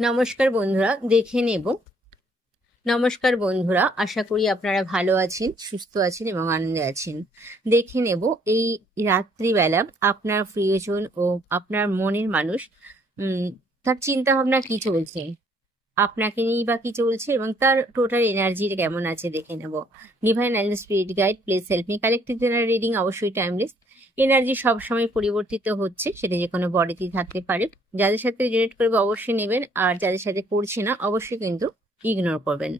নমস্কার বন্ধুরা, দেখে নেব। নমস্কার বন্ধুরা, আশা করি আপনারা ভালো আছেন, সুস্থ আছেন এবং আনন্দে আছেন। দেখে নেব এই রাত্রিবেলা আপনার প্রিয়জন ও আপনার মনের মানুষ তার চিন্তা ভাবনা কি চলছে, আপনাকে নিয়েই বা কি চলছে এবং তার টোটাল এনার্জি কেমন আছে দেখে নেব। Divine and spirit guide, please help me. Collective general reading অবশ্যই টাইমলেস। এনার্জি সবসময় পরিবর্তিত হচ্ছে, সেটা যে কোনো বডিতেই থাকতে পারে। যাদের সাথে রিলেট করবে অবশ্যই নেবেন, আর যাদের সাথে করছে না অবশ্যই কিন্তু ইগনোর করবেন।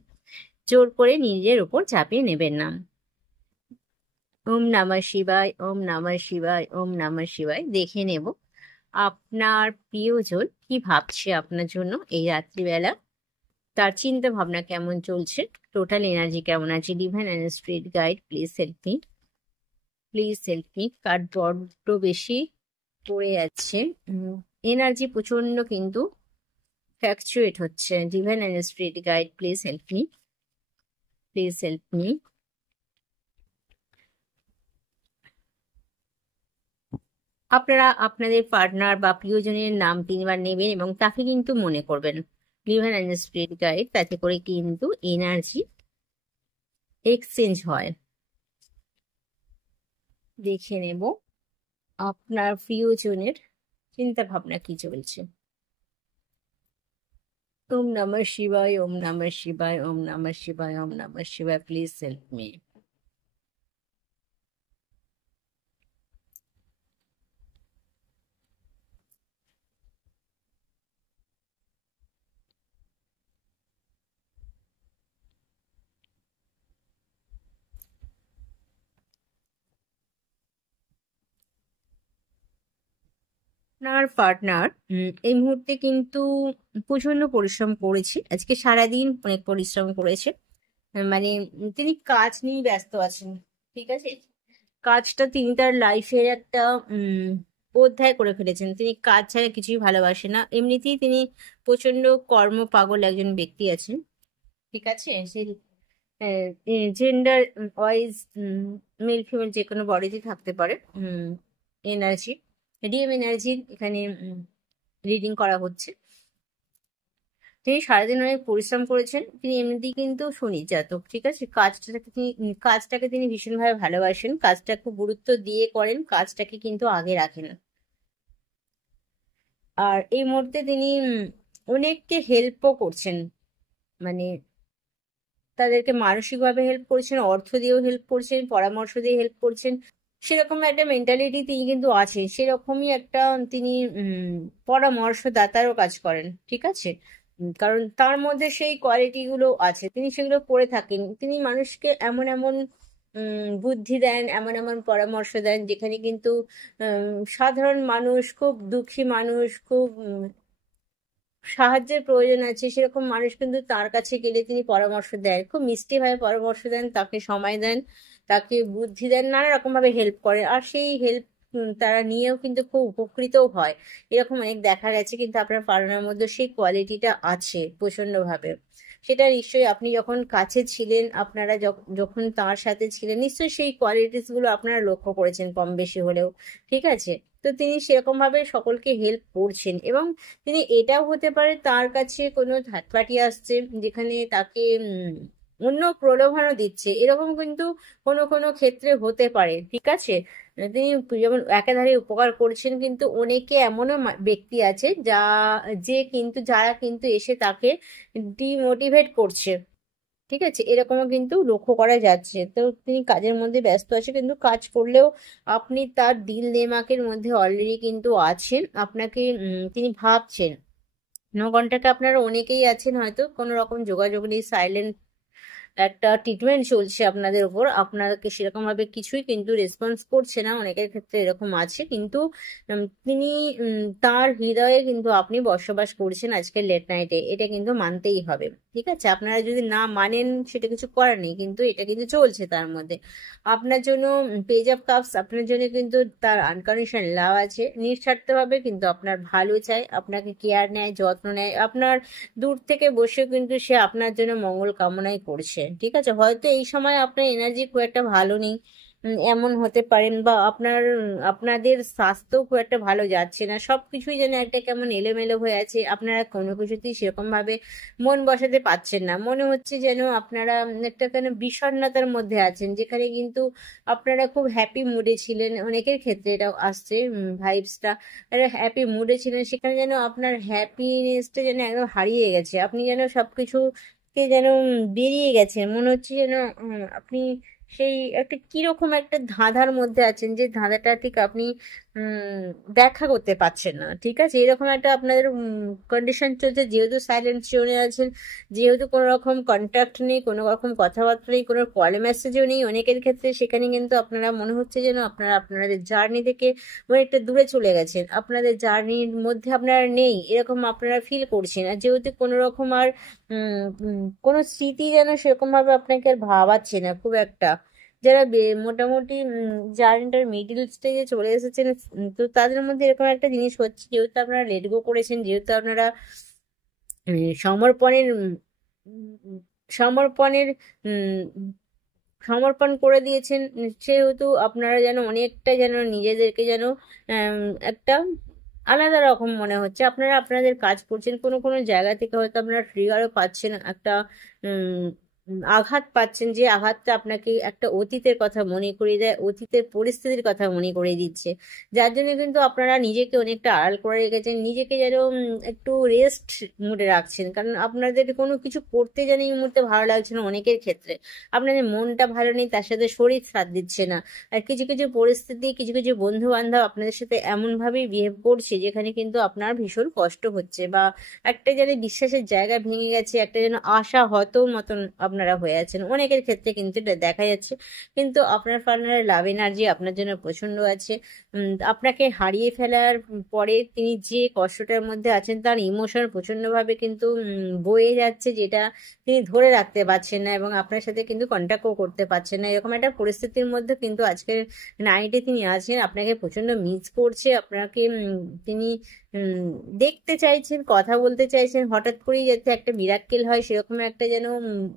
জোর করে নিজের উপর চাপিয়ে নেবেন না। ওম নমঃ শিবায়, ওম নমঃ শিবায়, ওম নমঃ শিবায়। দেখে নেব আপনার প্রিয়জন কি ভাবছে আপনার জন্য এই রাত্রিবেলা, তার চিন্তা ভাবনা কেমন চলছে, টোটাল এনার্জি কেমন আছে। Divine and spirit guide, please help me, please help me. কার বড্ড বেশি পড়ে যাচ্ছে, এনার্জি প্রচন্ড কিন্তু ফ্ল্যাকচুয়েট হচ্ছে। Divine and spirit guide, please help me, please help me. আপনারা আপনাদের পার্টনার বা প্রিয়জনের নাম তিনবার নেবেন এবং তাকে কিন্তু মনে করবেন। ডিভাইন অ্যান্ড স্পিরিট গাইড, তাতে করে কিন্তু এনার্জি এক্সচেঞ্জ হয়। দেখে নেব আপনার প্রিয়জনের চিন্তা ভাবনা কি চলছে। ওম নমঃ শিবায়, ওম নমঃ শিবায়, ওম নমঃ শিবায়, ওম নমঃ শিবায়। Please help me. আপনার পার্টনার এই মুহূর্তে কিন্তু প্রচন্ড পরিশ্রম করেছে, আজকে সারাদিন অনেক পরিশ্রম করেছে। মানে তিনি কাজ নিয়ে ব্যস্ত আছেন, ঠিক আছে। কাজটা তিনি তার লাইফের একটা অধ্যায় করে ফেলেছেন। তিনি কাজ ছাড়া কিছুই ভালোবাসেন না, এমনিতেই তিনি প্রচন্ড কর্ম পাগল একজন ব্যক্তি আছেন, ঠিক আছে। সে জেন্ডার ওয়াইজ মেল ফিমেল যে কোনো বডিতে থাকতে পারে। এনার্জি, ডিএম এনার্জির এখানে রিডিং করা হচ্ছে। তিনি সারাদিন অনেক পরিশ্রম করেছেন, তিনি এমনিতেই কিন্তু শনির জাতক, ঠিক আছে। কাজটাকে তিনি ভীষণভাবে ভালোবাসেন, কাজটা খুব গুরুত্ব দিয়ে করেন, কাজটাকে কিন্তু আগে রাখেন। আর এই মুহূর্তে তিনি অনেককে হেল্পও করছেন, মানে তাদেরকে মানসিকভাবে হেল্প করছেন, অর্থ দিয়েও হেল্প করছেন, পরামর্শ দিয়ে হেল্প করছেন। সেরকম একটা মেন্টালিটি তিনি কিন্তু আছে, সেরকমই একটা তিনি পরামর্শদাতারও কাজ করেন, ঠিক আছে। কারণ তার মধ্যে সেই কোয়ালিটি গুলো আছে, তিনি সেগুলো করে থাকেন। তিনি মানুষকে এমন এমন বুদ্ধি দেন, এমন এমন পরামর্শ দেন, যেখানে কিন্তু সাধারণ মানুষ, খুব দুঃখী মানুষ, খুব সাহায্যের প্রয়োজন আছে, সেরকম মানুষ কিন্তু তার কাছে গেলে তিনি পরামর্শ দেন, খুব মিষ্টি ভাবে পরামর্শ দেন, তাকে সময় দেন, তাকে বুদ্ধি দেন, নানা রকম ভাবে হেল্প করেন। আর সেই হেল্প তারা নিয়েও কিন্তু খুব উপকৃতও হয়, এরকম অনেক দেখা গেছে। কিন্তু আপনার পালনের মধ্যে সেই কোয়ালিটিটা আছে প্রচন্ড ভাবে। সেটা নিশ্চয়ই আপনি যখন কাছে ছিলেন, আপনারা যখন তার সাথে ছিলেন, নিশ্চয়ই সেই কোয়ালিটিস গুলো আপনারা লক্ষ্য করেছেন কম বেশি হলেও, ঠিক আছে। তো তিনি সেরকম ভাবে সকলকে হেল্প করছেন, এবং তিনি এটাও হতে পারে তার কাছে কোনো থার্ড পার্টি আসছে, যেখানে তাকে অন্য প্রলোভনও দিচ্ছে, এরকম কিন্তু কোনো কোনো ক্ষেত্রে হতে পারে, ঠিক আছে। তিনি যেমন একাধারে উপকার করছেন, কিন্তু অনেকে এমনও ব্যক্তি আছে যারা কিন্তু এসে তাকে ডিমোটিভেট করছে, ঠিক আছে। এরকমও কিন্তু লক্ষ্য করা যাচ্ছে। তো তিনি কাজের মধ্যে ব্যস্ত আছে, কিন্তু কাজ করলেও আপনি তার দিল দেমাকের মধ্যে অলরেডি কিন্তু আছেন, আপনাকে তিনি ভাবছেন। নো কন্ট্যাক্টে আপনারা অনেকেই আছেন, হয়তো কোনো রকম যোগাযোগ নেই, সাইলেন্ট একটা ট্রিটমেন্ট চলছে আপনাদের উপর, আপনাকে সেরকম ভাবে কিছুই কিন্তু রেসপন্স করছে না, অনেকের ক্ষেত্রে এরকম আছে। কিন্তু তিনি তার হৃদয়ে কিন্তু আপনি বসবাস করছেন আজকে লেট নাইটে, এটা কিন্তু মানতেই হবে, ঠিক আছে। আপনারা যদি না মানেন সেটা কিছু করার নেই, কিন্তু এটা কিন্তু চলছে তার মধ্যে। আপনার জন্য পেজ অফ কাপস, আপনার জন্য কিন্তু তার আনকন্ডিশনাল লাভ আছে, নিঃস্বার্থভাবে কিন্তু আপনার ভালো চায়, আপনাকে কেয়ার নেয়, যত্ন নেয়, আপনার দূর থেকে বসে কিন্তু সে আপনার জন্য মঙ্গল কামনাই করছে, ঠিক আছে। হয়তো এই সময় আপনার এনার্জি খুব একটা ভালো নেই, এমন হতে পারেন, বা আপনাদের স্বাস্থ্য খুব একটা ভালো যাচ্ছে না, সবকিছুই যেন একটা কেমন এলোমেলো হয়ে আছে, আপনারা কোনো কিছুতেই সেরকম ভাবে মন বসাতে পারছেন না, মনে হচ্ছে যেন আপনারা একটা কেন বিষণ্ণতার মধ্যে আছেন, যেখানে কিন্তু আপনারা খুব হ্যাপি মুডে ছিলেন, অনেকের ক্ষেত্রে এটা আসছে ভাইবসটা, একটা হ্যাপি মুডে ছিলেন, সেখানে যেন আপনার হ্যাপিনেসটা যেন একদম হারিয়ে গেছে, আপনি যেন সবকিছু কে যেন বেরিয়ে গেছেন, মনে হচ্ছে যেন আপনি সেই একটা কিরকম একটা ধাঁধার মধ্যে আছেন, যে ধাঁধাটা ঠিক আপনি ব্যাখ্যা করতে পারছেন না, ঠিক আছে, এরকম একটা আপনাদের কন্ডিশন চলছে, যেহেতু সাইলেন্ট জোনে আছেন, যেহেতু কোনো রকম কন্ট্যাক্ট নেই, কোনো রকম কথাবার্তা নেই, কোনো কল মেসেজও নেই অনেকের ক্ষেত্রে, সেখানে কিন্তু আপনারা মনে হচ্ছে যেন আপনারা আপনাদের জার্নি থেকে অনেকটা দূরে চলে গেছেন, আপনাদের জার্নির মধ্যে আপনারা নেই এরকম আপনারা ফিল করছেন, আর যেহেতু কোনো রকম আর কোনো স্মৃতি যেন সেরকম ভাবে আপনাকে আর ভাবাচ্ছে না খুব একটা, যারা মোটামুটি জার্নিটার মিডিল স্টেজে চলে এসেছেন, তো তাদের মধ্যে এরকম একটা জিনিস হচ্ছে, যেহেতু আপনারা লেট গো করেছেন, যেহেতু আপনারা সমর্পণের উম, সমর্পণের সমর্পণ করে দিয়েছেন, সেহেতু আপনারা যেন অনেকটা যেন নিজেদেরকে যেন একটা আলাদা রকম মনে হচ্ছে, আপনারা আপনাদের কাজ করছেন, কোনো কোনো জায়গা থেকে হয়তো আপনারা ট্রিগারও পাচ্ছেন, একটা উম, আঘাত পাচ্ছেন, যে আঘাতটা আপনাকে একটা অতীতের কথা মনে করিয়ে দেয়, অতীতের পরিস্থিতির কথা মনে করিয়ে দিচ্ছে, যার জন্য কিন্তু আপনারা নিজেকে অনেকটা আড়াল করে রেখেছেন, নিজেকে যেন একটু রেস্ট মুডে রাখছেন, কারণ আপনাদের কোনো কিছু করতে যেন এই মুহূর্তে ভালো লাগছে না অনেকের ক্ষেত্রে, আপনাদের মনটা ভালো নেই, তার সাথে শরীর সাথ দিচ্ছে না, আর কিছু কিছু পরিস্থিতি, কিছু কিছু বন্ধু বান্ধব আপনাদের সাথে এমন ভাবেই বিহেভ করছে, যেখানে কিন্তু আপনার ভীষণ কষ্ট হচ্ছে, বা একটা যেন বিশ্বাসের জায়গা ভেঙে গেছে, একটা যেন আশা হত মতন আপনারা হয়ে আছেন অনেকের ক্ষেত্রে, কিন্তু এটা দেখা যাচ্ছে, কিন্তু আপনার পার্টনারের লাভ এনার্জি আপনার জন্য প্রচন্ড আছে, আপনাকে হারিয়ে ফেলার পরে তিনি যে কষ্টটার মধ্যে আছেন, তার ইমোশন প্রচন্ডভাবে কিন্তু বয়ে যাচ্ছে, যেটা তিনি ধরে রাখতে পারছেন না, এবং আপনার সাথে কিন্তু কন্ট্যাক্টও করতে পারছেন না, এরকম একটা পরিস্থিতির মধ্যে কিন্তু আজকের নাইটে তিনি আছেন, আপনাকে প্রচন্ড মিস করছে, আপনাকে তিনি দেখতে চাইছেন, কথা বলতে চাইছেন, হঠাৎ করেই যাতে একটা মিরাক্কেল হয় সেরকম একটা যেন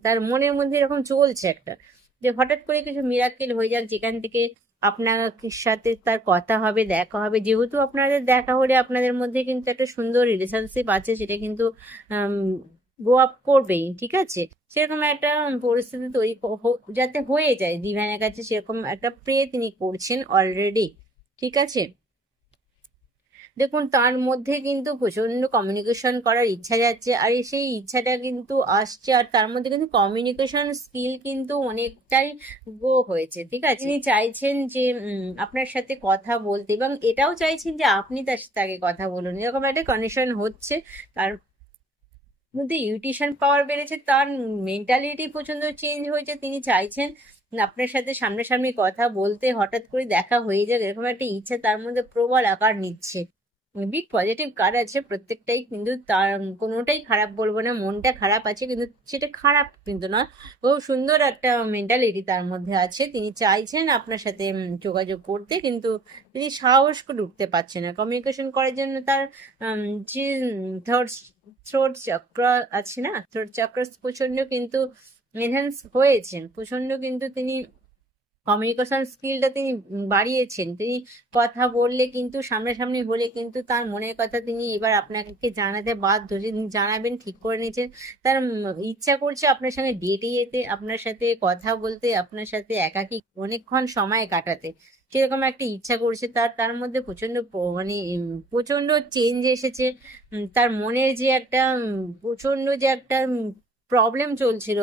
তার মনের মধ্যে এরকম চলছে একটা, যে হঠাৎ করে কিছু মিরাক্কেল হয়ে যাক, যেখান থেকে আপনার সাথে তার কথা হবে, দেখা হবে, যেহেতু আপনাদের দেখা হলে আপনাদের মধ্যে কিন্তু একটা সুন্দর রিলেশনশিপ আছে, সেটা কিন্তু গো আপ করবেই, ঠিক আছে, সেরকম একটা পরিস্থিতি তৈরি যাতে হয়ে যায় দিভানের কাছে, সেরকম একটা প্রে তিনি করছেন অলরেডি, ঠিক আছে, দেখুন তার মধ্যে কিন্তু প্রচন্ড কমিউনিকেশন করার ইচ্ছা যাচ্ছে, আর সেই ইচ্ছাটা কিন্তু আসছে, আর তার মধ্যে কিন্তু কমিউনিকেশন স্কিল কিন্তু অনেকটাই গ্রো হয়েছে, ঠিক আছে, তিনি চাইছেন যে আপনার সাথে কথা বলতে, এবং এটাও চাইছেন যে আপনি তার সাথে আগে কথা বলুন, এরকম একটা কন্ডিশন হচ্ছে, তার মধ্যে ইউটিউশন পাওয়ার বেড়েছে, তার মেন্টালিটি প্রচন্ড চেঞ্জ হয়েছে, তিনি চাইছেন আপনার সাথে সামনাসামনি কথা বলতে, হঠাৎ করে দেখা হয়ে যাক এরকম একটা ইচ্ছা তার মধ্যে প্রবল আকার নিচ্ছে, বিগ পজিটিভ কার্ড আছে প্রত্যেকটাই, কিন্তু তার কোনোটাই খারাপ বলবো না, মনটা খারাপ আছে কিন্তু সেটা খারাপ কিন্তু না, খুব সুন্দর একটা মেন্টালিটি তার মধ্যে আছে, তিনি চাইছেন আপনার সাথে যোগাযোগ করতে, কিন্তু তিনি সাহস করে উঠতে পারছেন না কমিউনিকেশন করার জন্য, তার যে থার্ড থ্রোট চক্র আছে না, থ্রোট চক্র প্রচন্ড কিন্তু এনহ্যান্স হয়েছেন, প্রচন্ড কিন্তু তিনি কমিউনিকেশন স্কিলটা তিনি বাড়িয়েছেন, তিনি কথা বললে কিন্তু সামনাসামনি হলে কিন্তু তার মনের কথা তিনি এবার আপনাকে জানাতে বাধ্য, তিনি জানাবেন ঠিক করে নিয়েছেন, তার ইচ্ছা করছে আপনার সঙ্গে ডেটে যেতে, আপনার সাথে কথা বলতে, আপনার সাথে একাকী অনেকক্ষণ সময় কাটাতে, সেরকম একটা ইচ্ছা করছে তার, তার মধ্যে প্রচন্ড মানে প্রচন্ড চেঞ্জ এসেছে, তার মনের যে একটা প্রচন্ড যে একটা প্রবলেম চলছিল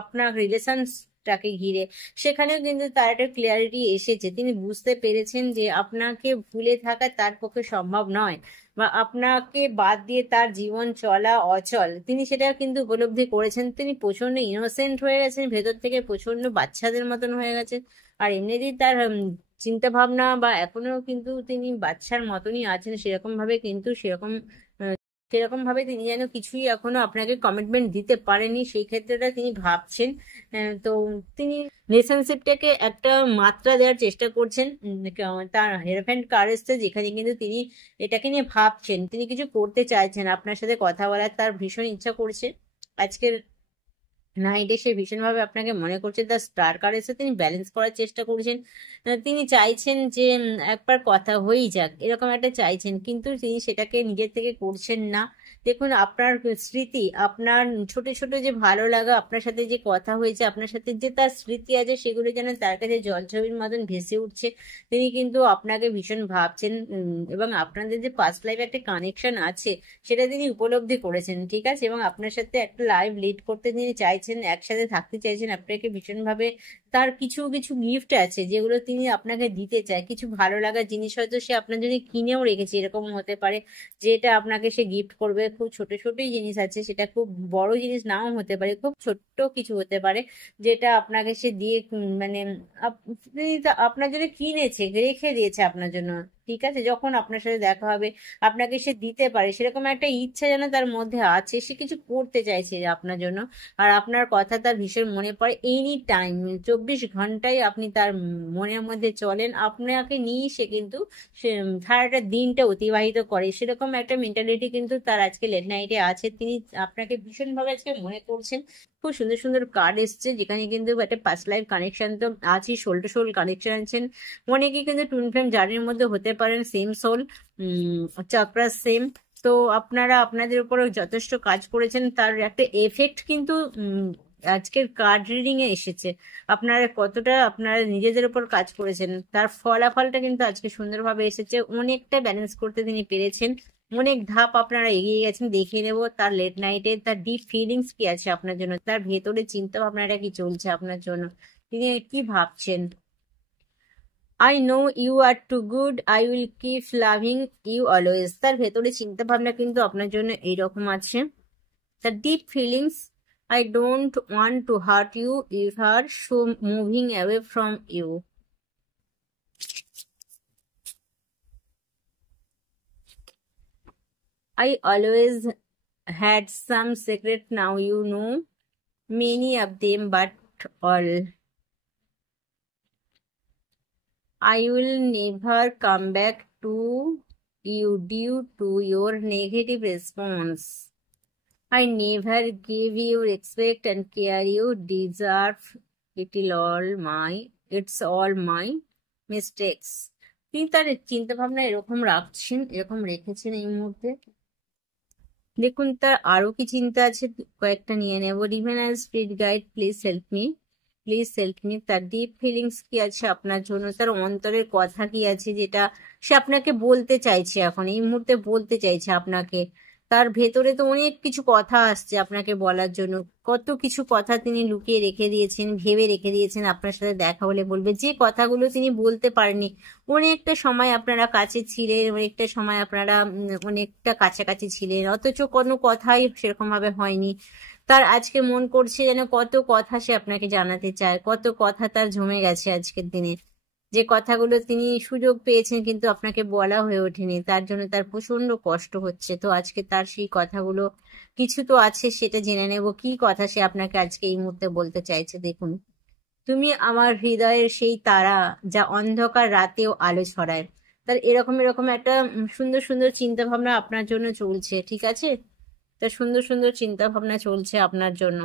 আপনার রিলেশনটাকে ঘিরে, সেখানেও কিন্তু তার একটা ক্লিয়ারিটি এসেছে, তিনি বুঝতে পেরেছেন যে আপনাকে ভুলে থাকা তার পক্ষে সম্ভব নয়, বা আপনাকে বাদ দিয়ে তার জীবন চলা অচল, তিনি সেটা কিন্তু উপলব্ধি করেছেন, তিনি প্রচন্ড ইনোসেন্ট হয়ে গেছেন ভেতর থেকে, প্রচন্ড বাচ্চাদের মতন হয়ে গেছে, আর এমনিতেই তার চিন্তা ভাবনা বা এখনো কিন্তু তিনি বাচ্চার মতনই আছেন, সেরকম ভাবে কিন্তু সেরকম ভাবে তিনি যেন কিছুই এখনো আপনাকে কমিটমেন্ট দিতে পারেনি, সেই ক্ষেত্রেটা তিনি ভাবছেন, তো তিনি রিলেশনশিপটাকে একটা মাত্রা দেওয়ার চেষ্টা করছেন, তার হেরফ্যান্ড কার এসছে, যেখানে কিন্তু তিনি এটাকে নিয়ে ভাবছেন, তিনি কিছু করতে চাইছেন, আপনার সাথে কথা বলার তার ভীষণ ইচ্ছা করছে, আজকের নাইটে সে ভীষণভাবে আপনাকে মনে করছে। তার স্টার কার্ড এসে তিনি ব্যালেন্স করার চেষ্টা করছেন। তিনি চাইছেন যে একবার কথা হয়েই যাক, এরকম একটা চাইছেন, কিন্তু তিনি সেটাকে নিজের থেকে করছেন না। দেখুন, আপনার স্মৃতি, আপনার ছোট ছোট যে ভালো লাগা, আপনার সাথে যে কথা হয়েছে, আপনার সাথে যে তার স্মৃতি আছে, সেগুলো যেন তার কাছে জলছবির মতন ভেসে উঠছে। তিনি কিন্তু আপনাকে ভীষণ ভাবছেন, এবং আপনাদের যে পাস্ট লাইফে একটা কানেকশন আছে সেটা তিনি উপলব্ধি করেছেন, ঠিক আছে, এবং আপনার সাথে একটা লাইফ লিড করতে তিনি চাইছেন, একসাথে থাকতে চাইছেন আপনাকে ভীষণভাবে। তার কিছু কিছু গিফট আছে যেগুলো তিনি আপনাকে দিতে চায়, কিছু ভালো লাগার জিনিস হয়তো সে আপনার জন্য কিনেও রেখেছে, এরকম হতে পারে যেটা আপনাকে সে গিফট করবে। খুব ছোট ছোটই জিনিস আছে, সেটা খুব বড় জিনিস নাও হতে পারে, খুব ছোট্ট কিছু হতে পারে যেটা আপনাকে সে দিয়ে মানে আপনার জন্য কিনেছে, রেখে দিয়েছে আপনার জন্য, ঠিক আছে। যখন আপনার সাথে দেখা হবে আপনাকে সে দিতে পারে, সেরকম একটা ইচ্ছা যেন তার মধ্যে আছে, সে কিছু করতে চাইছে আপনার জন্য। আর আপনার কথা তার ভীষণ মনে পড়ে এনি টাইম, 24 ঘন্টায় আপনি তার মনের মধ্যে চলেন, আপনাকে নিয়ে সে কিন্তু সারাটা দিনটা অতিবাহিত করে, সেরকম একটা মেন্টালিটি কিন্তু তার আজকে লেট নাইটে আছে। তিনি আপনাকে ভীষণভাবে আজকে মনে করছেন। খুব সুন্দর সুন্দর কার্ড এসছে, যেখানে কিন্তু একটা পাস্ট লাইফ কানেকশন তো আছে, সোল টু সোল কানেকশন আছেন। অনেকে কিন্তু টুইন ফ্লেম জার্নির মধ্যে হতে পারেন, সেম সোল, চক্রা সেম। তো আপনারা আপনাদের উপর যথেষ্ট কাজ করেছেন, তার একটা এফেক্ট কিন্তু আজকের কার্ড রিডিং এ এসেছে। আপনারা কতটা আপনারা নিজেদের উপর কাজ করেছেন তার ফলাফলটা কিন্তু আজকে সুন্দরভাবে এসেছে। অনেকটা ব্যালেন্স করতে তিনি পেরেছেন, অনেক ধাপ আপনারা এগিয়ে গেছেন। দেখে নেব তার লেট নাইটে তার ডিপ ফিলিংস কি আছে আপনার জন্য, তার ভেতরে চিন্তা ভাবনাটা কি চলছে আপনার জন্য, তিনি কি ভাবছেন। I know you are too good, I will keep loving you always. তার ভেতরে চিন্তা ভাবনা কিন্তু আপনার জন্য এইরকম আছে। The deep feelings, I don't want to hurt you, you are so moving away from you. I always had some secret, now you know many of them, but all. I will never come back to you due to your negative response. I never gave you respect and care you deserve. It's all my mistakes. তিনি তার চিন্তা ভাবনা এরকম রাখছেন, এরকম রেখেছেন এই মুহূর্তে। দেখুন তার আরো কি চিন্তা আছে, কয়েকটা নিয়ে নেব। Divine and spirit guide, please help me, please help me. তার ডিপ ফিলিংস কি আছে আপনার জন্য, তার অন্তরের কথা কি আছে যেটা সে আপনাকে বলতে চাইছে, এখন এই মুহূর্তে বলতে চাইছে আপনাকে। তার ভেতরে তো অনেক কিছু কথা আসছে আপনাকে বলার জন্য, কত কিছু কথা তিনি লুকিয়ে রেখে দিয়েছেন, ভেবে রেখে দিয়েছেন আপনার সাথে দেখা হলে বলবে, যে কথাগুলো তিনি বলতে পারেননি। অনেকটা সময় আপনারা কাছে ছিলেন, অনেকটা সময় আপনারা অনেকটা কাছাকাছি ছিলেন, অথচ কোনো কথাই সেরকম ভাবে হয়নি। তার আজকে মন করছে যেন কত কথা সে আপনাকে জানাতে চায়, কত কথা তার জমে গেছে আজকের দিনে, যে কথাগুলো তিনি সুযোগ পেয়েছেন কিন্তু আপনাকে বলা হয়ে ওঠেনি, তার জন্য তার প্রচন্ড কষ্ট হচ্ছে। তো আজকে তার সেই কথাগুলো কিছু তো আছে, সেটা জেনে নেব কি কথা সে আপনাকে আজকে এই মুহূর্তে বলতে চাইছে। দেখুন, তুমি আমার হৃদয়ের সেই তারা, যা অন্ধকার রাতেও আলো ছড়ায়। তার এরকম এরকম একটা সুন্দর সুন্দর চিন্তা ভাবনা আপনার জন্য চলছে, ঠিক আছে। তার সুন্দর সুন্দর চিন্তা ভাবনা চলছে আপনার জন্য।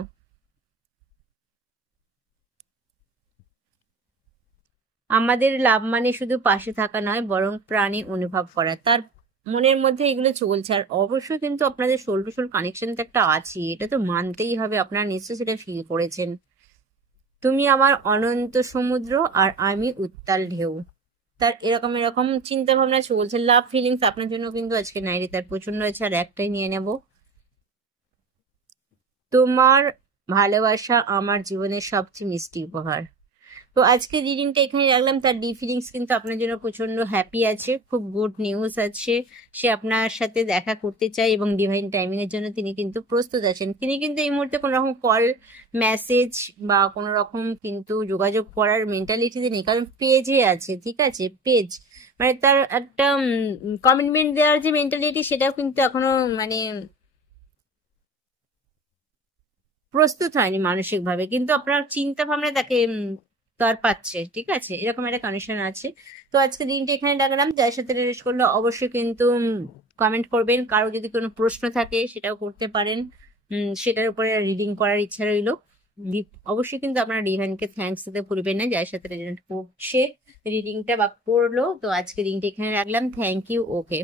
আমাদের লাভ মানে শুধু পাশে থাকা নয়, বরং প্রাণে অনুভব করা। তার মনের মধ্যে এগুলো চলছে। আর অবশ্যই কিন্তু আপনাদের সোল টু সোল কানেকশন তো একটা আছে, এটা তো মানতেই হবে, আপনারা নিশ্চয়ই সেটা ফিল করেছেন। তুমি আমার অনন্ত সমুদ্র আর আমি উত্তাল ঢেউ। তার এরকম এরকম চিন্তা ভাবনা চলছে। লাভ ফিলিংস আপনার জন্য কিন্তু আজকে নাইরে তার প্রচন্ড আছে। আর একটাই নিয়ে নেব, তোমার ভালোবাসা আমার জীবনের সবচেয়ে মিষ্টি উপহার। তো আজকে রিডিংটা এখানে রাখলাম। তার ডি ফিলিংস কিন্তু আপনার জন্য প্রচন্ড হ্যাপি আছে, খুব গুড নিউজ আছে। সে আপনার সাথে দেখা করতে চায় এবং ডিভাইন টাইমিং এর জন্য তিনি কিন্তু প্রস্তুত আছেন। তিনি কিন্তু এই মুহূর্তে কোনো রকম কল, মেসেজ বা কোনো রকম কিন্তু যোগাযোগ করার মেন্টালিটিতে নেই, কারণ পেজে আছে, ঠিক আছে। পেজ মানে তার একটা কমিটমেন্ট দেওয়ার যে মেন্টালিটি, সেটাও কিন্তু এখনো মানে প্রস্তুত হয়নি মানসিকভাবে, কিন্তু আপনার চিন্তা ভাবনা তাকে তার পাচ্ছে, ঠিক আছে, এরকম একটা কন্ডিশন আছে। তো আজকে দিনটা এখানে রাখলাম। যার সাথে রিলেট করলে অবশ্যই কিন্তু কমেন্ট করবেন। কারো যদি কোনো প্রশ্ন থাকে সেটাও করতে পারেন, সেটার উপরে রিডিং করার ইচ্ছা রইলো। অবশ্যই কিন্তু আপনারা ডিভাইনকে থ্যাঙ্কস দিতে ভুলবেন না, যার সাথে রেজনেট করছে রিডিংটা বা করলো। তো আজকে রিডিংটা এখানে রাখলাম। Thank you. ওকে।